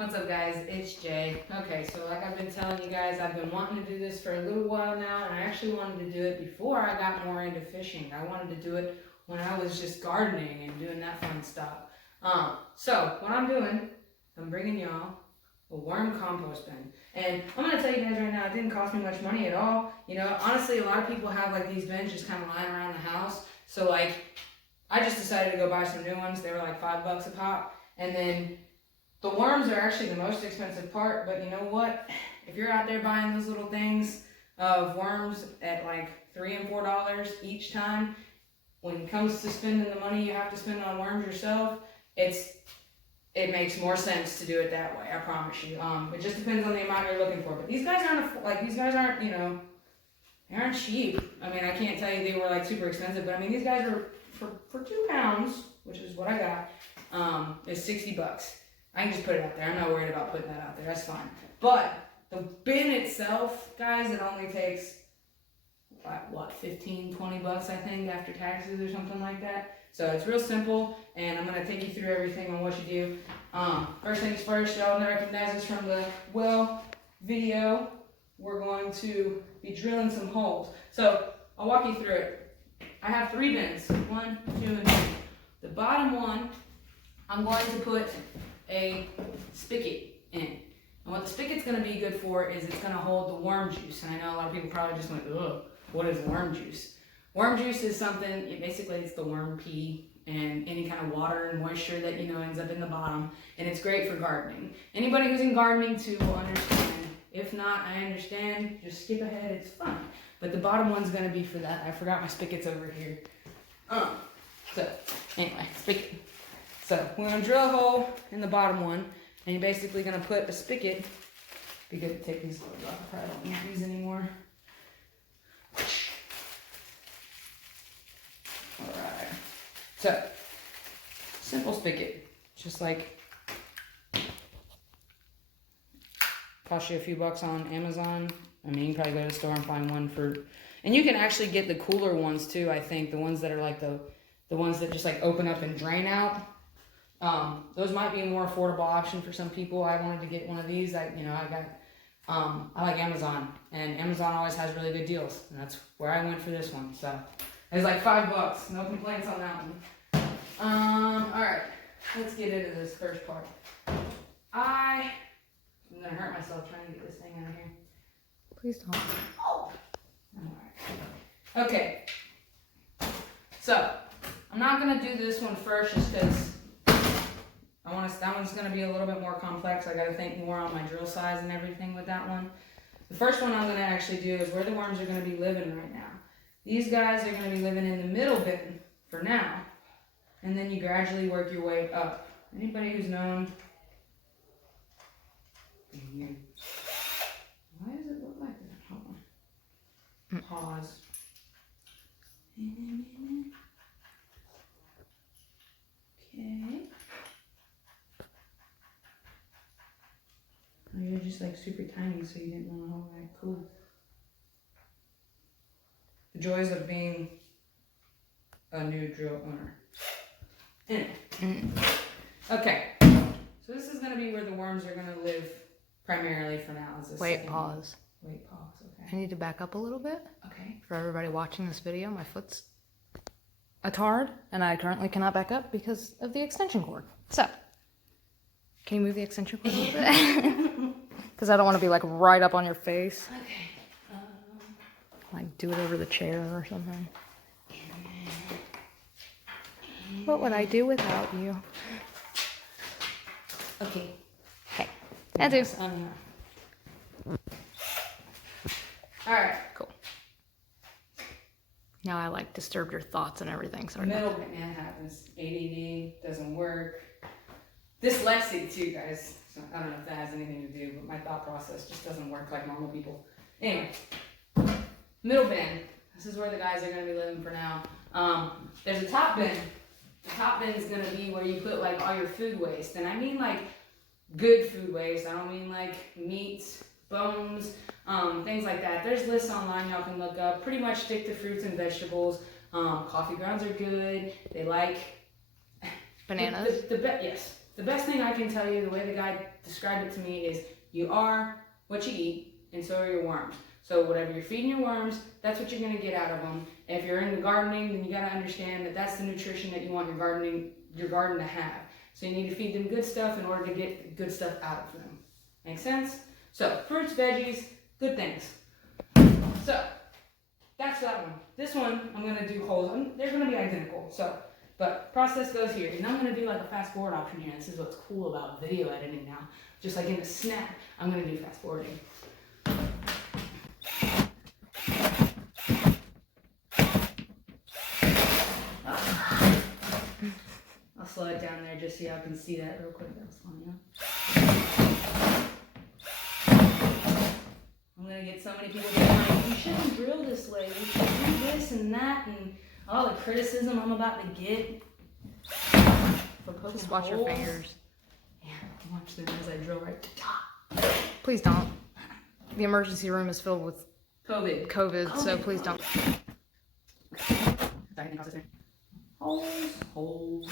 What's up, guys? It's Jay. Okay, so like I've been telling you guys, I've been wanting to do this for a little while now, and I actually wanted to do it before I got more into fishing. I wanted to do it when I was just gardening and doing that fun stuff. So what I'm doing, I'm bringing y'all a worm compost bin. And I'm gonna tell you guys right now, it didn't cost me much money at all. You know, honestly, a lot of people have like these bins just kind of lying around the house. So like, I just decided to go buy some new ones. They were like $5 a pop. And then the worms are actually the most expensive part, but you know what? If you're out there buying those little things of worms at like $3 and $4 each time, when it comes to spending the money you have to spend on worms yourself, it makes more sense to do it that way. I promise you. It just depends on the amount you're looking for. But these guys aren't you know, they aren't cheap. I mean, I can't tell you they were like super expensive, but I mean these guys are for 2 pounds, which is what I got, is $60. I can just put it out there. I'm not worried about putting that out there. That's fine. But the bin itself, guys, it only takes, what, 15, 20 bucks, I think, after taxes or something like that. So it's real simple, and I'm going to take you through everything on what you do. First things first, y'all recognize this from the well video. We're going to be drilling some holes. So I'll walk you through it. I have 3 bins, 1, 2, and 3. The bottom one, I'm going to put a spigot in. And what the spigot's going to be good for is it's going to hold the worm juice. And I know a lot of people probably just went, ugh, what is worm juice? Worm juice is something, basically it's the worm pee and any kind of water and moisture that, you know, ends up in the bottom. And it's great for gardening. Anybody who's in gardening too will understand. If not, I understand. Just skip ahead, it's fine. But the bottom one's going to be for that. I forgot my spigots over here. So, anyway, spigot. So we're going to drill a hole in the bottom one, and you're basically going to put a spigot. Be good to take these off. I probably don't need these anymore. Alright. So, simple spigot. Just like, cost you a few bucks on Amazon. I mean, you can probably go to the store and find one for, and you can actually get the cooler ones too, I think. The ones that are like the ones that just like open up and drain out. Those might be a more affordable option for some people. I wanted to get one of these. I like Amazon, and Amazon always has really good deals, and that's where I went for this one. So it was like $5. No complaints on that one. All right, let's get into this first part. I'm gonna hurt myself trying to get this thing out of here. Please don't. Oh. All right. Okay. So I'm not gonna do this one first, just because. That one's going to be a little bit more complex. I got to think more on my drill size and everything with that one. The first one I'm going to actually do is where the worms are going to be living right now. These guys are going to be living in the middle bin for now. And then you gradually work your way up. Anybody who's known... Why does it look like that? Hold on. Pause. Okay. Oh, you're just like super tiny, so you didn't want to hold that. Cool. The joys of being a new drill owner. Anyway. Okay. So this is going to be where the worms are going to live primarily for now. Wait, pause. Wait, pause. Okay. I need to back up a little bit. Okay. For everybody watching this video, my foot's a tard, and I currently cannot back up because of the extension cord. So, can you move the extension cord a little bit? Because I don't want to be like right up on your face. Okay. Like do it over the chair or something. What would I do without you? Okay. Hey. That do. Alright. Cool. Now I like disturbed your thoughts and everything. So middle man happens. ADD doesn't work. Dyslexia too, guys. So I don't know if that has anything to do, but my thought process just doesn't work like normal people. Anyway, middle bin. This is where the guys are going to be living for now. There's a top bin. The top bin is going to be where you put like all your food waste, and I mean like good food waste. I don't mean like meats, bones, things like that. There's lists online y'all can look up. Pretty much stick to fruits and vegetables. Coffee grounds are good. They like bananas. Yes. the best thing I can tell you, the way the guy described it to me, is you are what you eat, and so are your worms. So whatever you're feeding your worms, that's what you're going to get out of them. If you're into gardening, then you got to understand that that's the nutrition that you want your garden to have. So you need to feed them good stuff in order to get good stuff out of them. Make sense? So fruits, veggies, good things. So that's that one. This one, I'm going to do holes. They're going to be identical. So, but process goes here. And I'm going to do like a fast forward option here. This is what's cool about video editing now. Just like in a snap, I'm going to do fast forwarding. I'll slow it down there just so y'all can see that real quick. That's funny, huh? I'm gonna get so many people going, you shouldn't drill this way, you should do this and that, and all the criticism I'm about to get for poking Just watch holes. your fingers. Yeah, watch them as I drill right to the top. Please don't. The emergency room is filled with COVID. so please don't. Sorry, holes.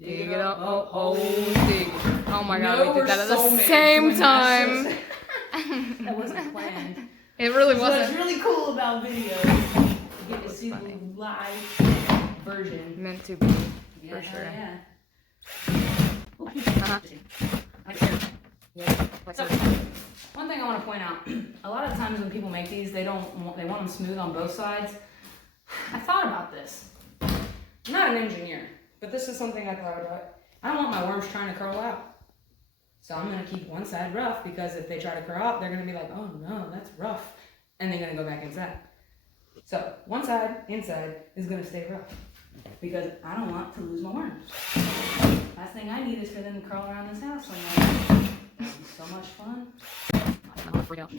Dig it up, holes, dig. Oh my god, No, we did that we're at the soulmates same doing time. That wasn't planned. It really So what's wasn't. really cool about videos, you get to see funny. the live version. Meant to be, Yeah, for sure. yeah. Uh-huh. So, one thing I want to point out, a lot of times when people make these, they want them smooth on both sides. I thought about this. I'm not an engineer, but this is something I thought about. I don't want my worms trying to curl out. So I'm going to keep one side rough, because if they try to curl out, they're going to be like, oh no, that's rough. And they're going to go back inside. So one side, inside, is going to stay rough, because I don't want to lose my worms. Last thing I need is for them to crawl around this house somewhere. That'd be so much fun. I'm gonna freak out.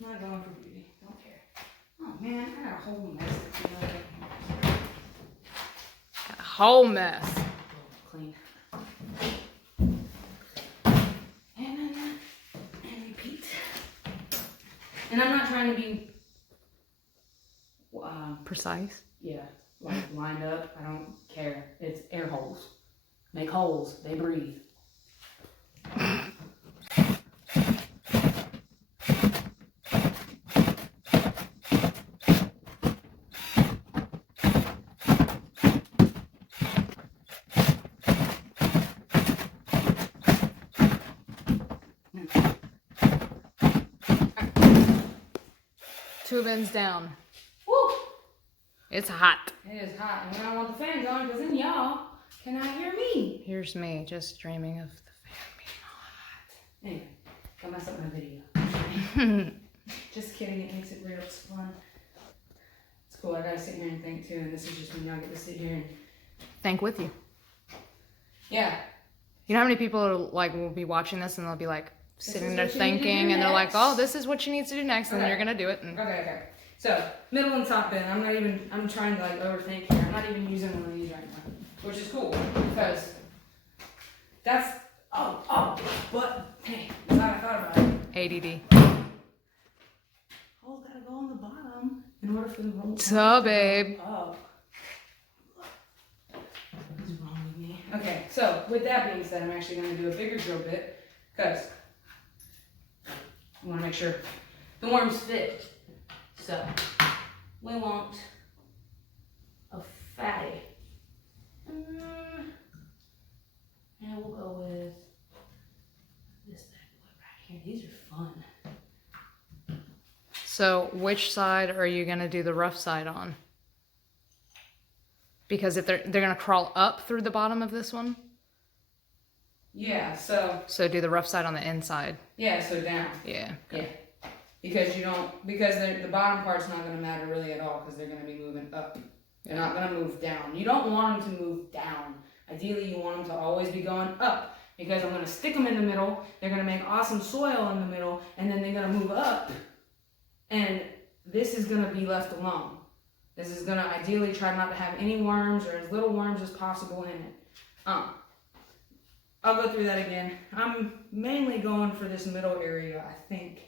Not going for beauty. Don't care. Oh man, I got a whole mess to clean up. A whole mess. Clean. And repeat. And I'm not trying to be Precise. yeah, like lined up. I don't care. It's air holes. Make holes. They breathe. 2 bins down. Woo! It's hot. It is hot, and I don't want the fan going, because then y'all cannot hear me. Here's me just dreaming of the fan being Anyway, don't mess up my video. hot. Just kidding, it makes it real, it's fun. It's cool, I gotta sit here and think too, and this is just when y'all get to sit here and Think with you. yeah. You know how many people are, like, will be watching this and they'll be like sitting is there what you need to do thinking, and they're like, next. oh, this is what she needs to do next, and then Okay. you're gonna do it. And Okay. So, middle and top bin, I'm trying to like overthink here. I'm not even using one of these right now, which is cool, because that's, but, hey, I'm glad I thought about it. ADD. Holes gotta go on the bottom in order for the roll So, babe. up. What is wrong with me? Okay, so with that being said, I'm actually going to do a bigger drill bit, because I want to make sure the worms fit. So we want a fatty. And we'll go with this bad boy right here. These are fun. So, which side are you gonna do the rough side on? Because if they're gonna crawl up through the bottom of this one, Yeah, so so do the rough side on the inside. so down. Yeah. Yeah. Because the bottom part's not going to matter really at all, because they're going to be moving up. They're not going to move down. You don't want them to move down. Ideally, you want them to always be going up, because I'm going to stick them in the middle. They're going to make awesome soil in the middle, and then they're going to move up. And this is going to be left alone. This is going to ideally try not to have any worms or as little worms as possible in it. I'll go through that again. I'm mainly going for this middle area, I think.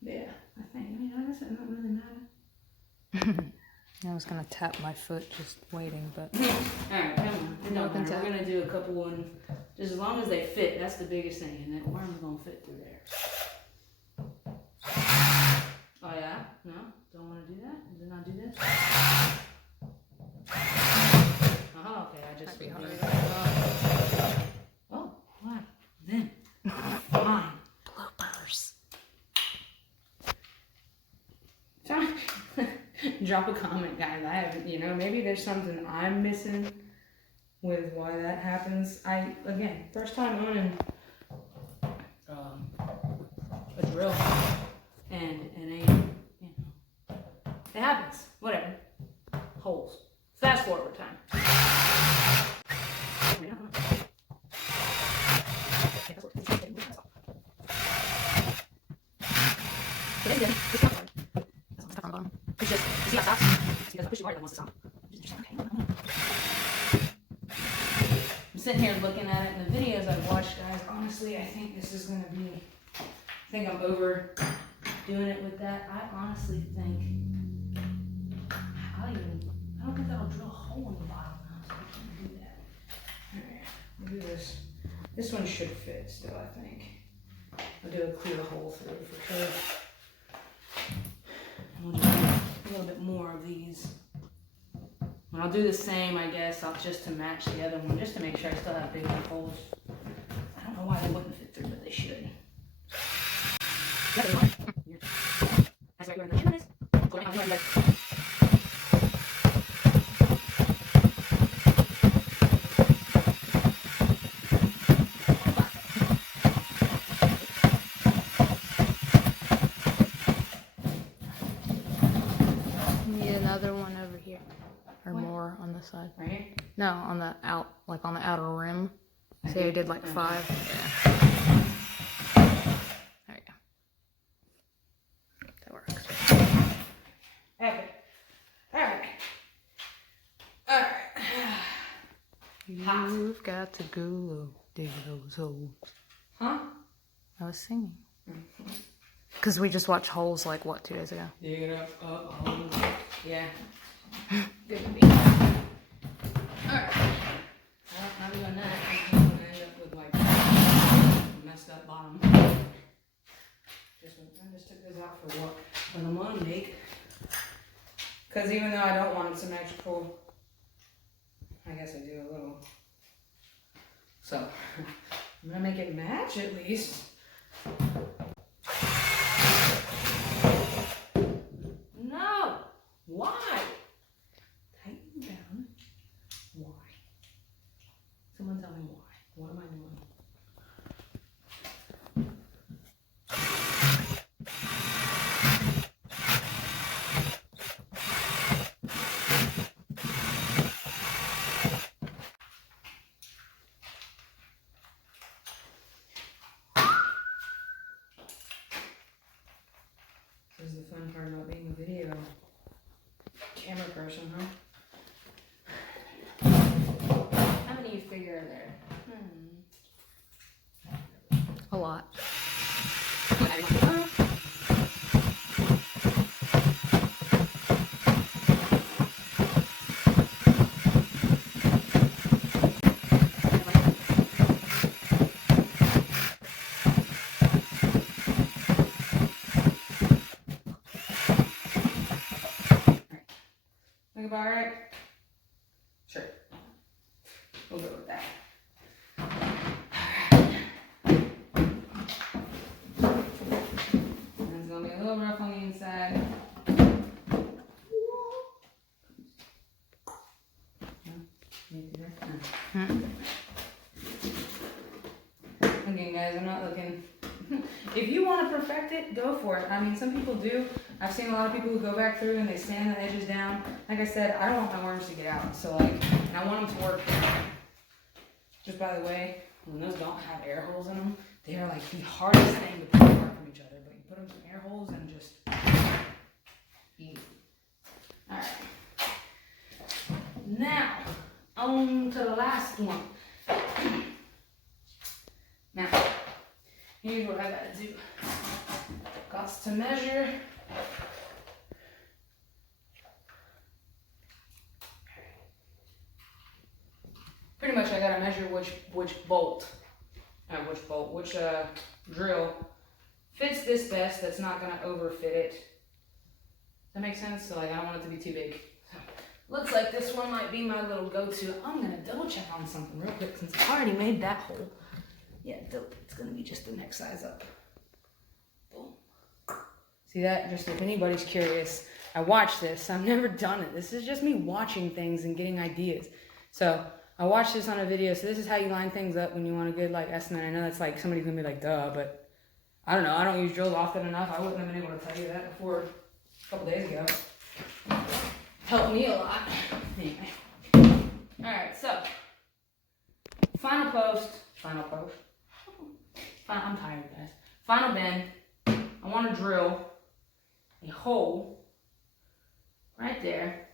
Yeah, I think. I mean, I guess it doesn't really matter. I was gonna tap my foot just waiting, but. Alright, come on. It don't matter. We're gonna do a couple one, just as long as they fit. That's the biggest thing, and that worm's gonna fit through there. Oh yeah? No? Don't want to do that? Did it not do this? Oh, okay. I just. That'd be hard. Oh, what? Then. Fine. Bloopers. Drop a comment, guys. I haven't, maybe there's something I'm missing with why that happens. Again, first time owning a drill, and it happens. Whatever. Holes. Fast forward time. It's just, you see how it stops? It's because I push it harder than it wants to stop. I'm sitting here looking at it in the videos I've watched, guys. Honestly, I think this is going to be, I think I'm over doing it with that. I honestly think, I don't think that'll drill a hole in the bottom now, so I can't do that. Alright, we'll do this. This one should fit still, I think. I'll do a clear hole through for sure. We'll do a little bit more of these. And I'll do the same, I guess, just to match the other one, just to make sure I still have big enough holes. I don't know why they wouldn't fit through, but they should. That's right, we're in the minutes. Another one over here, or what? More on this side. Right here? No, on the on the outer rim. Okay. So you did like 5. Yeah. There you go. That works. Okay. All right. You've got to go dig those holes. Huh? I was singing. Because we just watched Holes like what, 2 days ago? Dig it up, holes. Yeah. Good to be. Alright. Well, not doing that. I'm gonna end up with like a messed up bottom. I just took this out for what I'm gonna make. Because even though I don't want it symmetrical, I guess I do a little. So, I'm gonna make it match at least. No! Why? Tighten down. Why? Someone tell me why. What am I doing? This is the fun part about being a video camera person, huh? How many you figure are there? A lot. Think about right? Sure. We'll go with that. And it's gonna be a little rough on the inside. Again, guys, I'm not looking. If you want to perfect it, go for it. I mean, some people do. I've seen a lot of people who go back through and they sand the edges down. Like I said, I don't want my worms to get out. So and I want them to work. Just by the way, when those don't have air holes in them, they are like the hardest thing to pull apart from each other. But you put them in air holes and just easy. All right. Now, on to the last one. Now, here's what I gotta do. Got spots to measure. Pretty much I gotta measure which drill fits this best, that's not gonna overfit it. Does that make sense? So like I don't want it to be too big. So, looks like this one might be my little go-to. I'm gonna double check on something real quick since I already made that hole. Yeah, it's gonna be just the next size up. Boom. See that? Just if anybody's curious, I watched this. I've never done it. This is just me watching things and getting ideas. So I watched this on a video. So this is how you line things up when you want a good like estimate. I know that's like somebody's gonna be like, duh, but I don't know. I don't use drills often enough. I wouldn't have been able to tell you that before a couple days ago. Helped me a lot. Anyway. All right, so final post. I'm tired, guys. Final bend. I want to drill a hole right there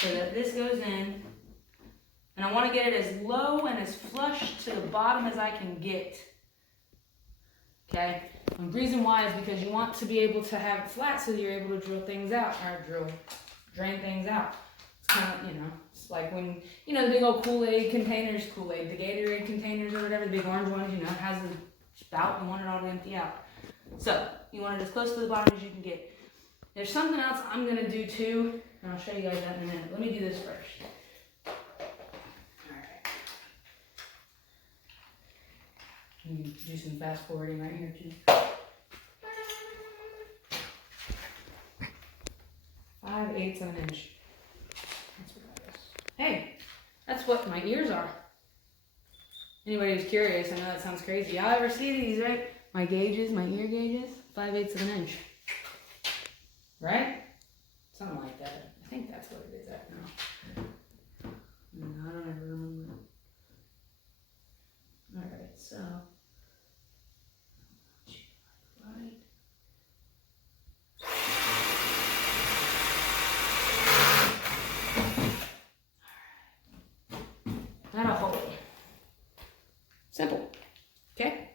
so that this goes in, and I want to get it as low and as flush to the bottom as I can get. Okay, and the reason why is because you want to be able to have it flat so that you're able to drill things out, or drain things out. It's kind of, it's like when, the big old Kool-Aid containers, the Gatorade containers or whatever, the big orange ones, it has the spout, you want it all to empty out. So, you want it as close to the bottom as you can get. There's something else I'm going to do too, and I'll show you guys that in a minute. Let me do this first. Do some fast forwarding right here too. 5/8 of an inch. That's what that is. Hey, that's what my ears are. Anybody who's curious, I know that sounds crazy. Y'all ever see these, right? My gauges, my ear gauges, 5/8 of an inch. Right? Something like that. I think that's what it is at now. No, I don't ever remember. Alright, so. Right. Not a hole. Simple. Okay?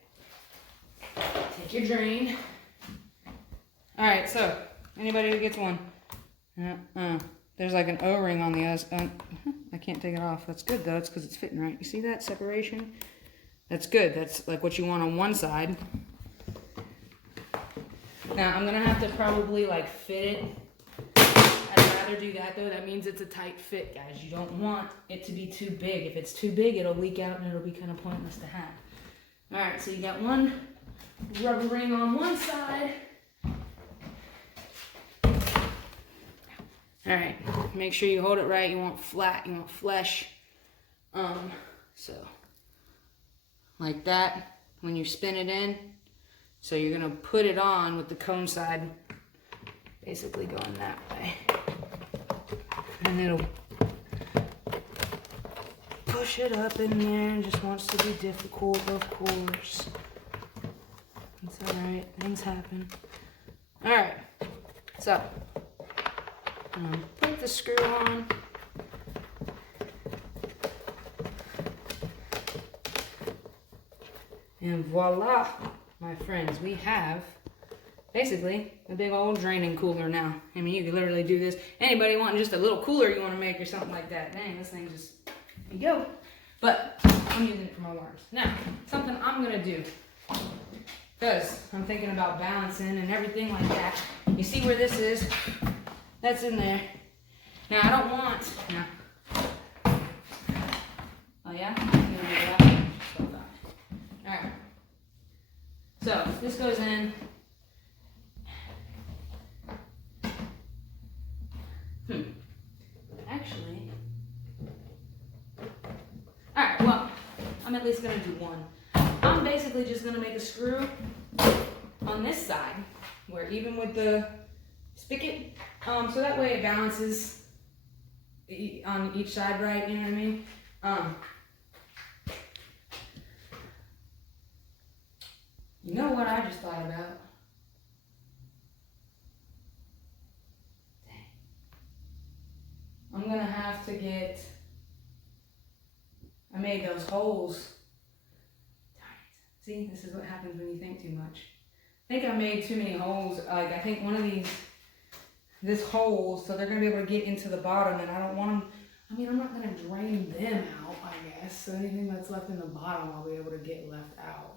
Take your drain. Alright, so anybody who gets one. There's like an O-ring on the other. I can't take it off. That's good though. That's because it's fitting right. You see that separation? That's good. That's like what you want on one side. Now I'm gonna have to probably like fit it. I'd rather do that though. That means it's a tight fit, guys. You don't want it to be too big. If it's too big, it'll leak out and it'll be kind of pointless to have. All right, so you got one rubber ring on one side. All right, make sure you hold it right. You want flat, you want flesh. So like that when you spin it in. So you're gonna put it on with the cone side basically going that way. And it'll push it up in there and just wants to be difficult, of course. It's alright, things happen. Alright, so I'm gonna put the screw on. And voila, my friends, we have basically a big old draining cooler now. I mean, you could literally do this. Anybody wanting just a little cooler you want to make or something like that, dang, this thing just, there you go. But I'm using it for my worms. Now, something I'm going to do, because I'm thinking about balancing and everything like that. You see where this is? That's in there. Now, I don't want, oh yeah? Alright. So, this goes in. Actually. Alright, well, I'm at least going to do one. I'm basically just going to make a screw on this side, where even with the spigot, so that way it balances on each side, right? You know what I mean? You know what I just thought about? Dang. I'm gonna have to get, I made those holes. Darn it. See, this is what happens when you think too much. think I made too many holes. Like, I think one of these, this hole, so they're gonna be able to get into the bottom, and I don't want them, I mean, I'm not gonna drain them out, I guess. So anything that's left in the bottom, I'll be able to get left out,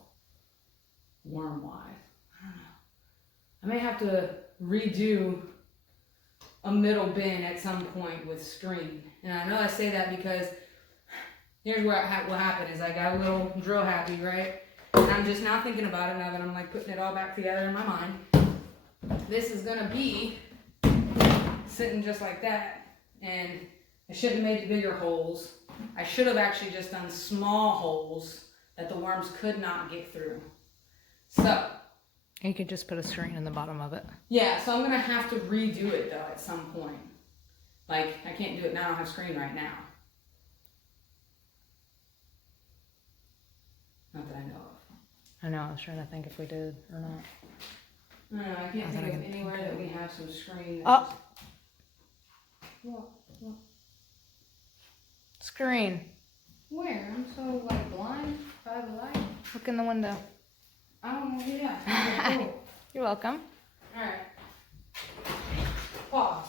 worm-wise. I don't know. I may have to redo a middle bin at some point with screen. And I know I say that because here's what happened is I got a little drill happy, right? And I'm just now thinking about it now that I'm like putting it all back together in my mind. This is gonna be sitting just like that. And I shouldn't have made the bigger holes. I should have actually just done small holes that the worms could not get through. So. You could just put a screen in the bottom of it. Yeah, so I'm gonna have to redo it though at some point. Like, I can't do it now, I don't have screen right now. Not that I know of. I know, I was trying to think if we did or not. No, I can't think of anywhere that we have some screen. Oh! What? Screen. Where? I'm so like blind by the light. Look in the window. Oh, yeah. Okay, cool. You're welcome. Alright. Pause.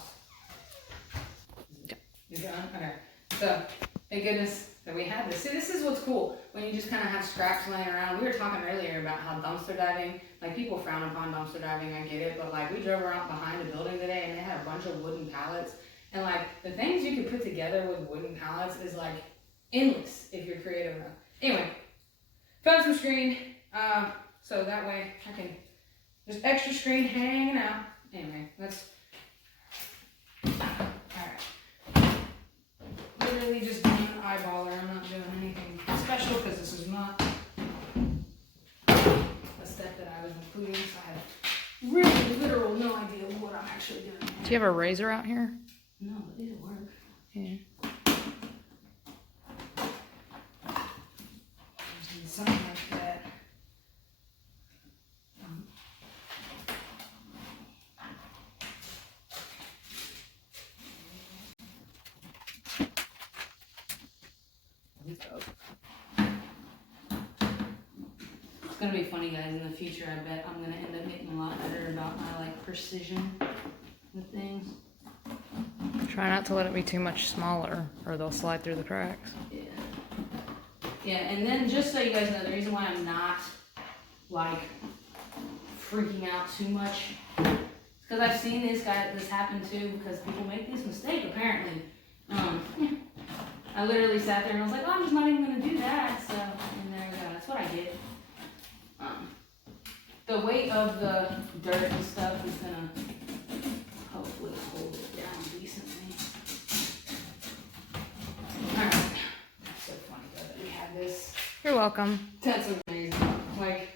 You done? Okay. So, thank goodness that we had this. See, this is what's cool. When you just kind of have scraps laying around. We were talking earlier about how dumpster diving, like people frown upon dumpster diving, I get it. But like we drove around behind a building today and they had a bunch of wooden pallets. And like the things you can put together with wooden pallets is like endless if you're creative enough. Anyway, found some screen. So that way I can, just extra screen hanging out. Anyway, that's, alright. Literally just doing an eyeballer. I'm not doing anything special because this is not a step that I was including. So I have really literal no idea what I'm actually doing. Do you have a razor out here? No, but these will work. Yeah. Something like that. It's gonna be funny, guys. In the future, I bet I'm gonna end up getting a lot better about my like precision with things. Try not to let it be too much smaller or they'll slide through the cracks. Yeah. Yeah, and then just so you guys know, the reason why I'm not like freaking out too much is because I've seen this happen too, because people make this mistake apparently. I literally sat there and I was like, oh, I'm just not even gonna do that. So, and there we go. That's what I did. The weight of the dirt and stuff is gonna hopefully hold it down decently. Alright. That's so funny though that we had this. You're welcome. That's amazing. Like,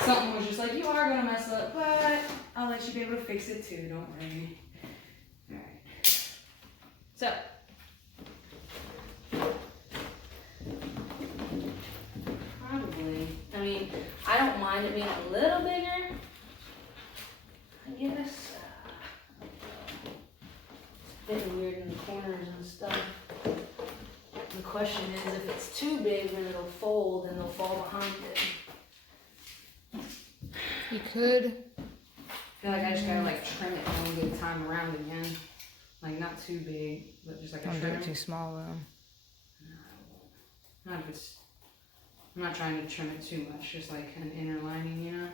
something was just like, you are gonna mess up, but I'll let you be able to fix it too, don't worry. Alright. So. Probably. I mean, I don't mind it being a little bigger, I guess. It's getting weird in the corners and stuff. The question is, if it's too big, then it'll fold and they'll fall behind it. You could. I feel like I just gotta like trim it one good time around again. Like not too big, but just like a Don't do trim. it too small though. No, I won't. Not if it's, I'm not trying to trim it too much, just like an inner lining, you know?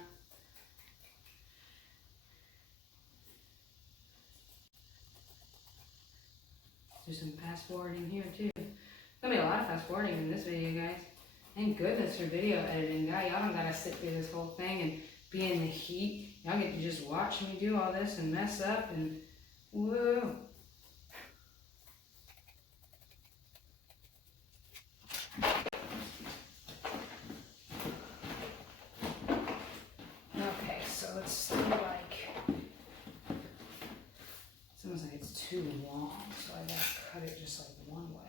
Do some fast forwarding here too. Gonna be a lot of fast forwarding in this video, guys. Thank goodness for video editing, guy. Y'all don't gotta sit through this whole thing and be in the heat. Y'all get to just watch me do all this and mess up and whoa. Okay, so it's still like, it's almost like it's too long, so I gotta cut it just like one way.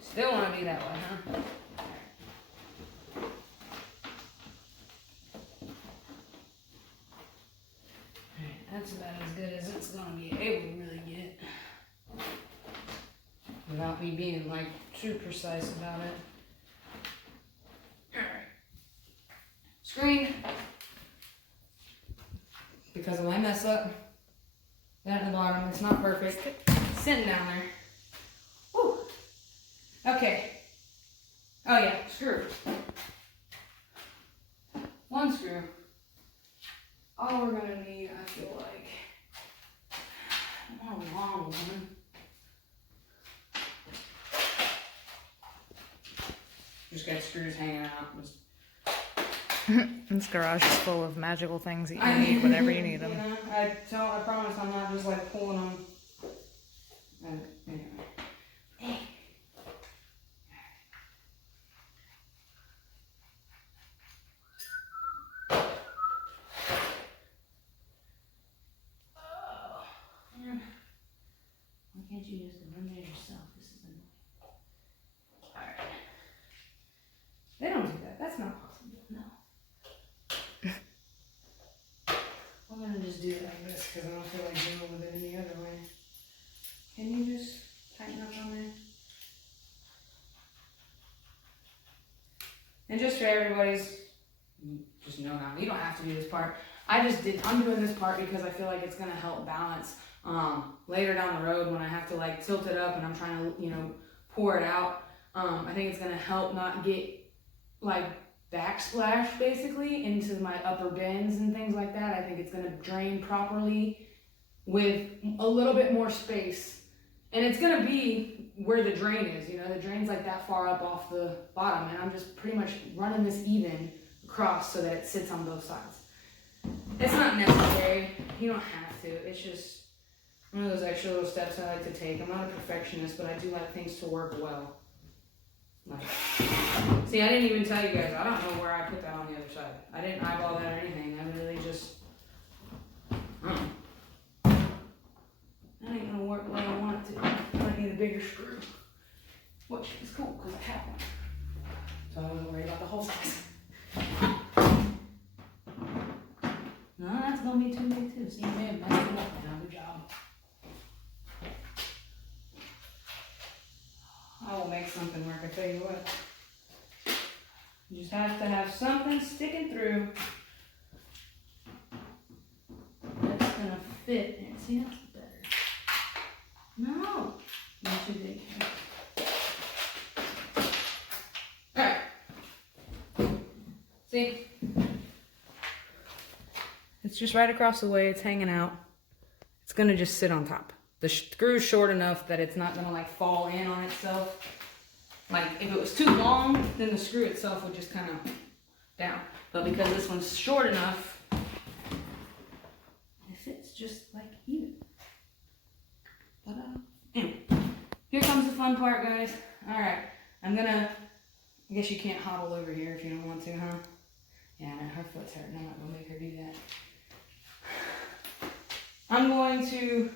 Still want to be that way, huh? Alright, that's about as good as it's gonna be able to really get. without me being like too precise about it. Alright. Screen. Because of my mess up. Down at the bottom, it's not perfect. It's sitting down there. Woo! Okay. Oh yeah, screw. One screw. All we're gonna need, I feel like, I want a long one. Just got screws hanging out. This garage is full of magical things that you need whenever you need them. You know, I promise I'm not just like pulling them. And, anyway. Hey. Oh, man. Why can't you just eliminate yourself? This is annoying. Alright. They don't do that. That's not possible. No. I'm gonna just do it like this because I don't feel like dealing with it any other way. Can you just tighten up on there? And just for everybody's, just know how, you don't have to do this part. I'm doing this part because I feel like it's gonna help balance later down the road when I have to like tilt it up and I'm trying to, you know, pour it out. I think it's gonna help not get like backsplash basically into my upper bins and things like that. I think it's gonna drain properly with a little bit more space. And it's gonna be where the drain is, you know, the drain's like that far up off the bottom and I'm just pretty much running this even across so that it sits on both sides. It's not necessary, you don't have to, it's just one of those extra little steps I like to take. I'm not a perfectionist, but I do like things to work well. Like, see, I didn't even tell you guys, I don't know where I put that on the other side. I didn't eyeball that or anything, I really just, that ain't gonna work the way I want it to. I might need a bigger screw, which is cool, because I have one. So I wasn't worried about the whole size. No, that's gonna be too big too. See, man, messed it up now, good job. I will make something work, I tell you what. You just have to have something sticking through that's gonna fit. And see, that's better. No, not too big. Alright. See? It's just right across the way, it's hanging out. It's gonna just sit on top. The screw's short enough that it's not gonna like fall in on itself. Like if it was too long, then the screw itself would just kind of down. But because this one's short enough, it fits just like even. But anyway, here comes the fun part, guys. All right, I guess you can't hobble over here if you don't want to, huh? Yeah, no, her foot's hurting. I'm not gonna make her do that. I'm going to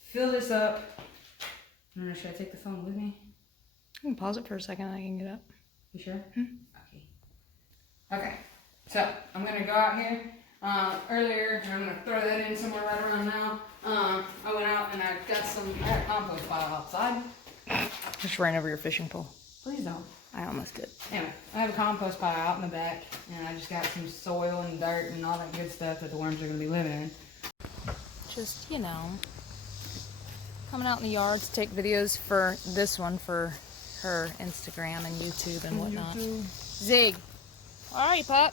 fill this up. I don't know, should I take the phone with me? You can pause it for a second, I can get up. You sure? Okay. Okay, so I'm gonna go out here. Earlier, and I'm gonna throw that in somewhere right around now. I went out and I got I had a compost pile outside. Just ran over your fishing pole. Please don't. I almost did. Anyway, I have a compost pile out in the back, and I just got some soil and dirt and all that good stuff that the worms are gonna be living in. Just, you know, coming out in the yard to take videos for this one for her Instagram and YouTube and whatnot. Zig, where are you, pup?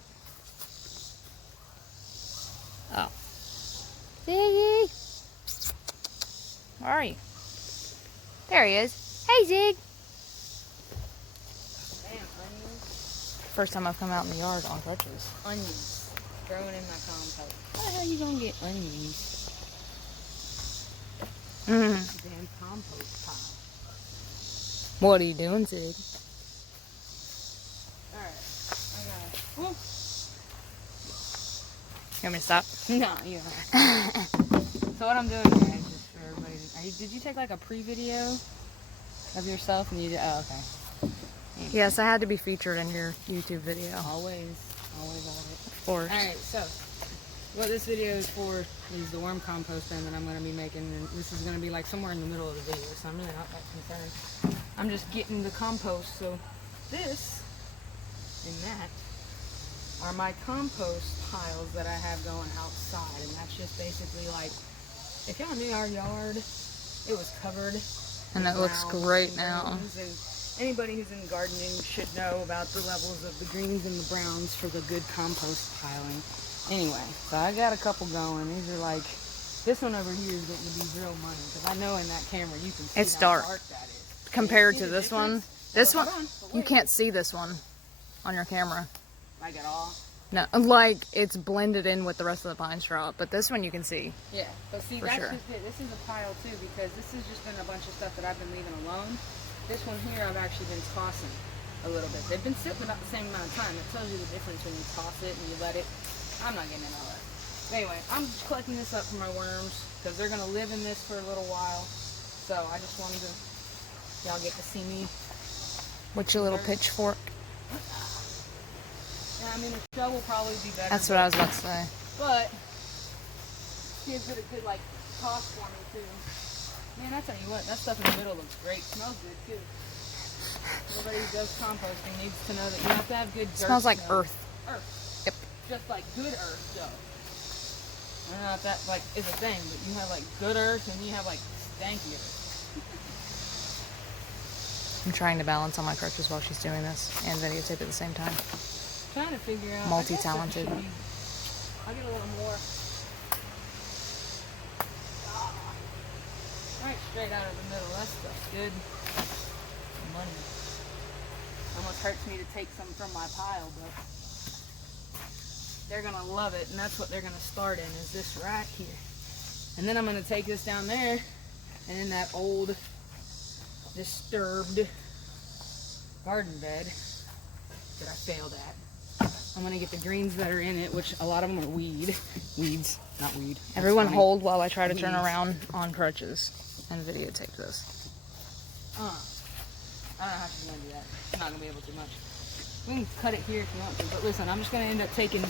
Oh. Ziggy, where are you? There he is. Hey, Zig. Damn, onions. First time I've come out in the yard on crutches. Onions. Growing in my compost. How the hell you gonna get onions? Damn compost pile. What are you doing, Zig? Alright, I got You want me to stop? No, you don't. So what I'm doing, guys, just for everybody, did you take like a pre-video of yourself and you did, oh, okay. Yes, I had to be featured in your YouTube video. Always love it. Of course. Alright, so what this video is for is the worm compost bin that I'm going to be making, and this is going to be like somewhere in the middle of the video, so I'm really not that concerned. I'm just getting the compost. So this and that are my compost piles that I have going outside, and that's just basically like, if y'all knew our yard, it was covered. And it looks great now. And anybody who's in gardening should know about the levels of the greens and the browns for the good compost piling. Anyway, so I got a couple going. These are like, this one over here is going to be real money, because I know in that camera you can see It's how dark that is. compared to this one. This one, you Wait. can't see this one on your camera. Like at all? No, like it's blended in with the rest of the pine straw, but this one you can see. Yeah, but see, For that's sure. just it. This is a pile too, because this has just been a bunch of stuff that I've been leaving alone. This one here I've actually been tossing a little bit. They've been sitting about the same amount of time. It tells you the difference when you toss it and you let it. I'm not getting into all that. But anyway, I'm just collecting this up for my worms, because they're going to live in this for a little while. So I just wanted to, y'all get to see me. What's your little pitchfork? And I mean, a show will probably be better. That's what I was about to say. But gives it a good like toss for me too. Man, I tell you what, that stuff in the middle looks great. Smells good too. Everybody who does composting needs to know that you have to have good dirt. Smells like smell. earth. Earth. Yep. Just like good earth dough. I don't know if that like is a thing, but you have like good earth and you have like stanky earth. I'm trying to balance on my crutches while she's doing this and videotape at the same time. Trying to figure out. Multi-talented. I'll get a little more. Right straight out of the middle. That stuff's good. Money. Almost hurts me to take some from my pile, but they're gonna love it, and that's what they're gonna start in, is this right here. And then I'm gonna take this down there, and in that old, disturbed garden bed that I failed at, I'm gonna get the greens that are in it, which a lot of them are weeds, not weed. That's Everyone funny. hold while I try to turn Weeds. around on crutches and videotape this. I don't know how she's gonna do that. She's not gonna be able to much. We can cut it here if you want to, but listen, I'm just gonna end up taking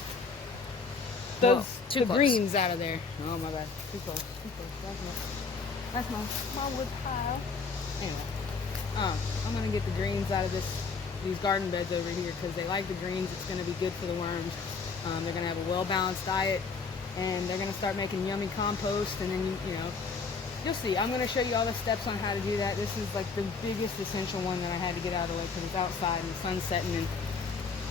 those Too the close. greens out of there. Oh my bad, too close, too close. That's my wood pile. Anyway, I'm gonna get the greens out of these garden beds over here, because they like the greens. It's gonna be good for the worms. They're gonna have a well-balanced diet, and they're gonna start making yummy compost, and then you know. You'll see. I'm going to show you all the steps on how to do that. This is like the biggest essential one that I had to get out of the way, because it's outside and the sun's setting. And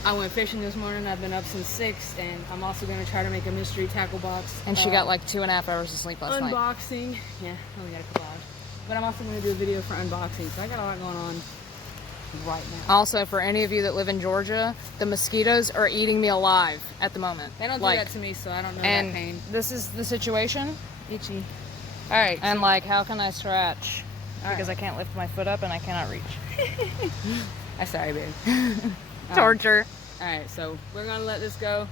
I went fishing this morning. I've been up since 6, and I'm also going to try to make a mystery tackle box. And she got like 2.5 hours of sleep last night. Unboxing. Yeah, only got a couple hours. But I'm also going to do a video for unboxing. So I got a lot going on right now. Also, for any of you that live in Georgia, the mosquitoes are eating me alive at the moment. They don't do that to me, so I don't know and that pain. this is the situation. Itchy. All right. And like, how can I scratch? All Because I can't lift my foot up and I cannot reach. I'm sorry, babe. Torture. All right, so we're gonna let this go.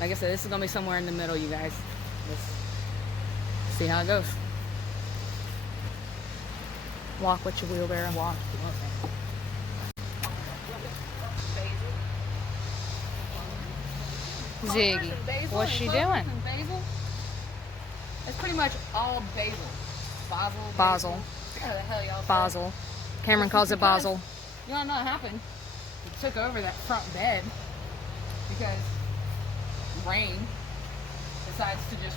Like I said, this is gonna be somewhere in the middle, you guys. Let's see how it goes. Walk with your wheelbarrow. Walk. Ziggy, what's she doing? Basil. It's pretty much all basil. Basil. Whatever the hell y'all say. Basil. Cameron calls it basil. You know what happened? It took over that front bed because rain decides to just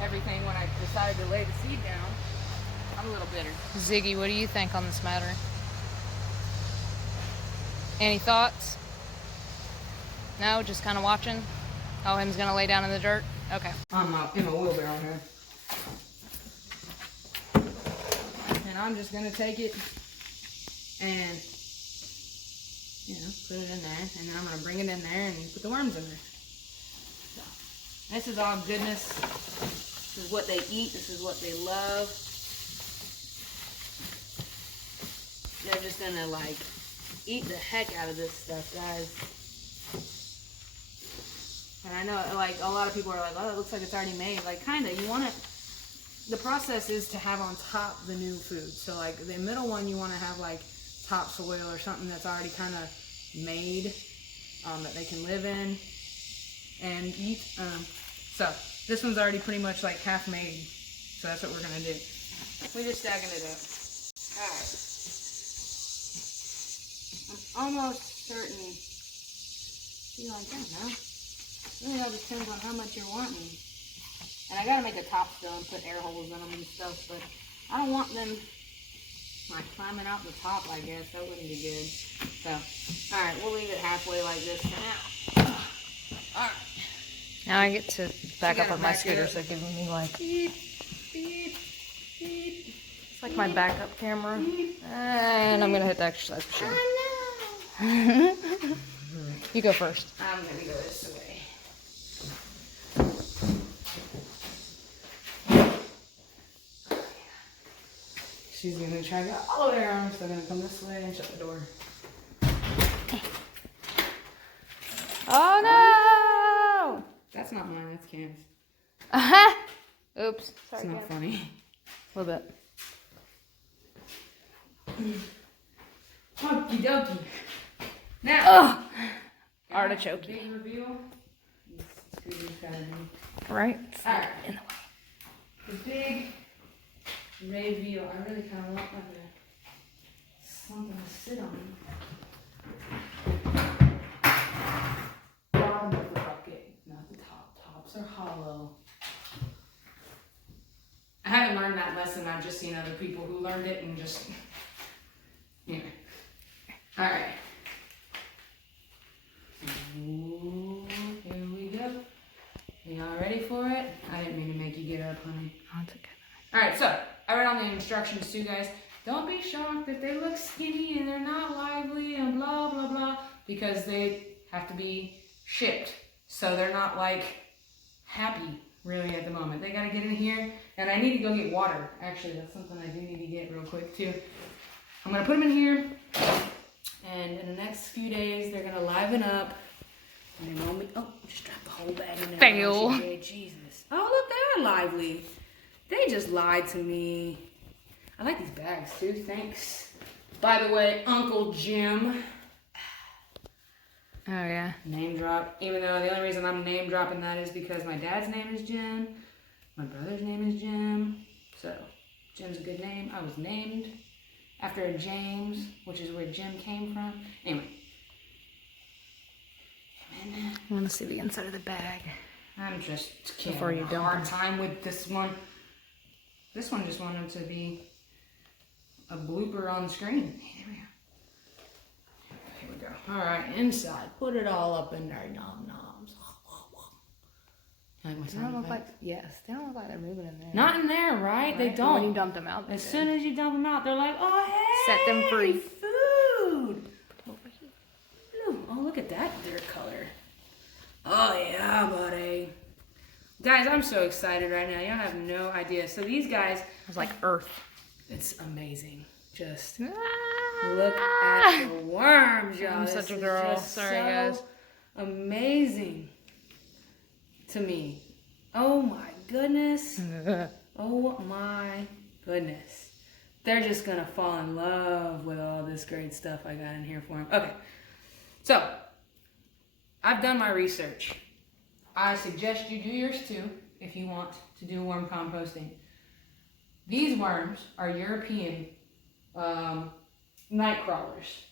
everything when I decided to lay the seed down. I'm a little bitter. Ziggy, what do you think on this matter? Any thoughts? No, just kind of watching? Oh, him's gonna lay down in the dirt? Okay. I'm in my wheelbarrow here. And I'm just gonna take it and, you know, put it in there. And then I'm gonna bring it in there and put the worms in there. So, this is all goodness. This is what they eat. This is what they love. They're just gonna, like, eat the heck out of this stuff, guys. And I know, like, a lot of people are like, oh, it looks like it's already made. Like, kind of. You want it... The process is to have on top the new food. So, like, the middle one, you want to have, like, topsoil or something that's already kind of made that they can live in and eat. So this one's already pretty much like half made. So that's what we're gonna do. We're just stacking it up. Alright. I'm almost certain. You know, I don't know. Really all depends on how much you're wanting. And I gotta make a top still and put air holes in them and stuff, but I don't want them like climbing out the top, I guess. That wouldn't be good. So, alright, we'll leave it halfway like this for now. Alright. Now I get to back up on my scooter, so it gives me like... Beep, beep, beep. It's like my backup camera. And I'm gonna hit the exercise machine. Oh no! You go first. I'm gonna go this way. She's gonna try to go all the way around, so I'm gonna come this way and shut the door. Oh no! That's not mine, that's Cam's. Oops. Sorry, It's not Cam. funny. A little bit. Okie dokie. Now, Ugh. Artichoke. big reveal. Scooter's gotta be. Right? Alright. In the way. The big reveal. I really kind of want like something to sit on. Bottom of the bucket, not the top. Tops are hollow. I haven't learned that lesson. I've just seen other people who learned it and just. Yeah. Alright. Ooh, here we go. Y'all ready for it? I didn't mean to make you get up, honey. Oh, it's okay. Alright, so I read on the instructions too, guys. Don't be shocked if they look skinny and they're not lively and blah, blah, blah, because they have to be shipped. So they're not like happy really at the moment. They gotta get in here, and I need to go get water. Actually, that's something I do need to get real quick too. I'm gonna put them in here, and in the next few days, they're gonna liven up. And they won't be, oh, just dropped the whole bag in there. Fail. Jesus. Oh, look, they're lively. They just lied to me. I like these bags too, thanks. By the way, Uncle Jim. Oh, yeah. Name drop. Even though the only reason I'm name dropping that is because my dad's name is Jim. My brother's name is Jim. So, Jim's a good name. I was named after a James, which is where Jim came from. Anyway. I want to see the inside of the bag. I'm just Before you having a dump hard them. time with this one. This one just wanted to be a blooper on the screen. Here we go. Here we go. All right, inside. Put it all up in there, nom noms. Like my They don't sound look like, effects? yes, they don't look like they're moving in there. Not in there, right? They Right? don't. When you dump them out, they As did. soon as you dump them out, they're like, oh, hey, Set them free. Food. Ooh, oh, look at that dirt color. Oh, yeah, buddy. Guys, I'm so excited right now. Y'all have no idea. So these guys, It was like earth. it's amazing. Just Ah! look at the worms, y'all. I'm This such a is girl. just Sorry, so guys. amazing to me. Oh, my goodness. Oh, my goodness. They're just going to fall in love with all this great stuff I got in here for them. Okay. So, I've done my research. I suggest you do yours too if you want to do worm composting. These worms are European night crawlers.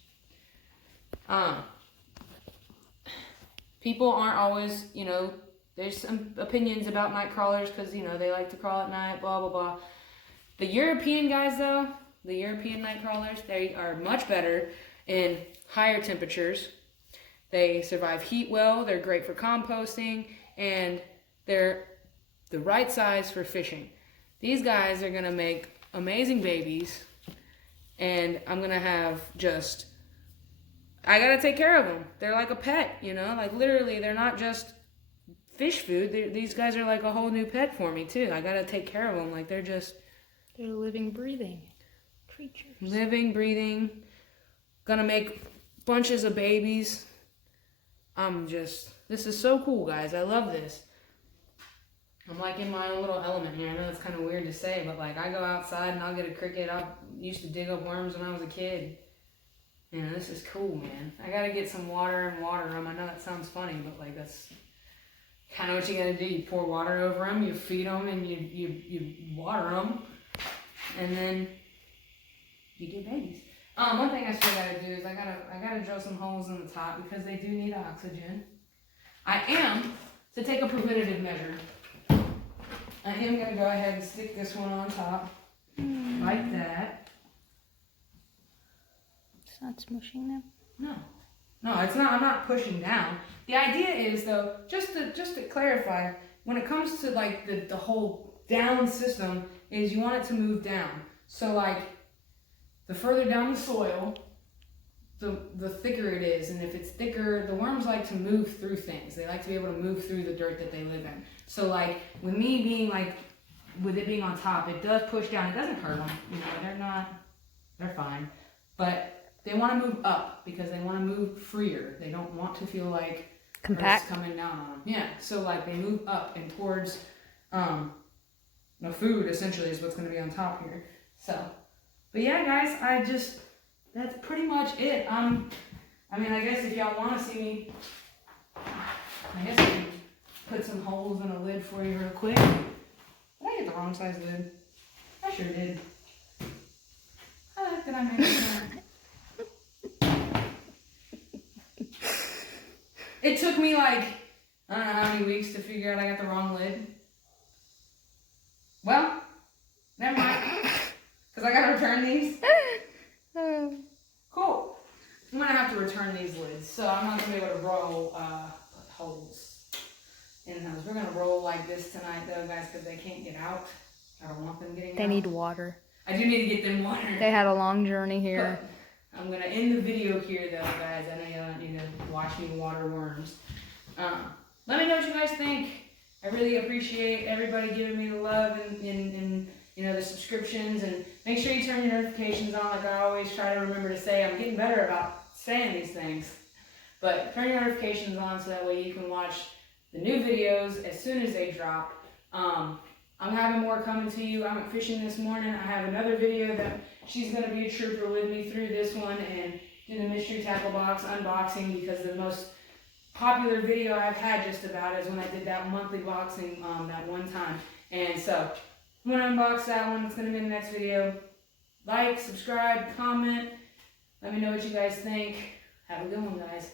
People aren't always, you know, there's some opinions about night crawlers because, you know, they like to crawl at night, blah, blah, blah. The European guys, though, the European night crawlers, they are much better in higher temperatures. They survive heat well, they're great for composting, and they're the right size for fishing. These guys are gonna make amazing babies, and I'm gonna have just, I gotta take care of them. They're like a pet, you know, like literally they're not just fish food. These guys are like a whole new pet for me too. I gotta take care of them, like they're just They're living, breathing creatures. living, breathing, gonna make bunches of babies. This is so cool, guys. I love this. I'm like in my own little element here. I know it's kind of weird to say, but like I go outside and I'll get a cricket. I used to dig up worms when I was a kid. You know, this is cool, man. I gotta get some water and water them. I know that sounds funny, but like that's kind of what you gotta do. You pour water over them, you feed them, and you water them, and then you get babies. One thing I still gotta do is I gotta drill some holes in the top because they do need oxygen. I am, to take a preventative measure, I am gonna go ahead and stick this one on top, like that. It's not smushing them. No, it's not. I'm not pushing down. The idea is, though, just to clarify, when it comes to like the whole down system, is you want it to move down. So like, the further down the soil, the thicker it is, and if it's thicker, the worms like to move through things. They like to be able to move through the dirt that they live in. So like, with me being like, with it being on top, it does push down. It doesn't hurt them. You know, they're fine. But they want to move up because they want to move freer. They don't want to feel like compact coming down on them. Yeah, so like they move up and towards the food essentially is what's going to be on top here. So, but yeah, guys, that's pretty much it. I mean, I guess if y'all want to see me, I guess I can put some holes in a lid for you real quick. Did I get the wrong size lid? I sure did. Did I make it? It took me like, I don't know how many weeks to figure out I got the wrong lid. Well, never mind. Because I gotta return these. Cool. I'm gonna have to return these lids. So I'm not gonna be able to roll holes in those. We're gonna roll like this tonight though, guys, because they can't get out. I don't want them getting out. They need water. I do need to get them water. They had a long journey here. I'm going to end the video here, though, guys. I know y'all don't need to watch me water worms. Let me know what you guys think. I really appreciate everybody giving me the love and you know, the subscriptions. And make sure you turn your notifications on, like I always try to remember to say. I'm getting better about saying these things. But turn your notifications on so that way you can watch the new videos as soon as they drop. I'm having more coming to you. I went fishing this morning. I have another video that she's going to be a trooper with me through this one and do the mystery tackle box unboxing, because the most popular video I've had just about is when I did that monthly boxing that one time. And so I'm going to unbox that one. It's going to be in the next video. Like, subscribe, comment. Let me know what you guys think. Have a good one, guys.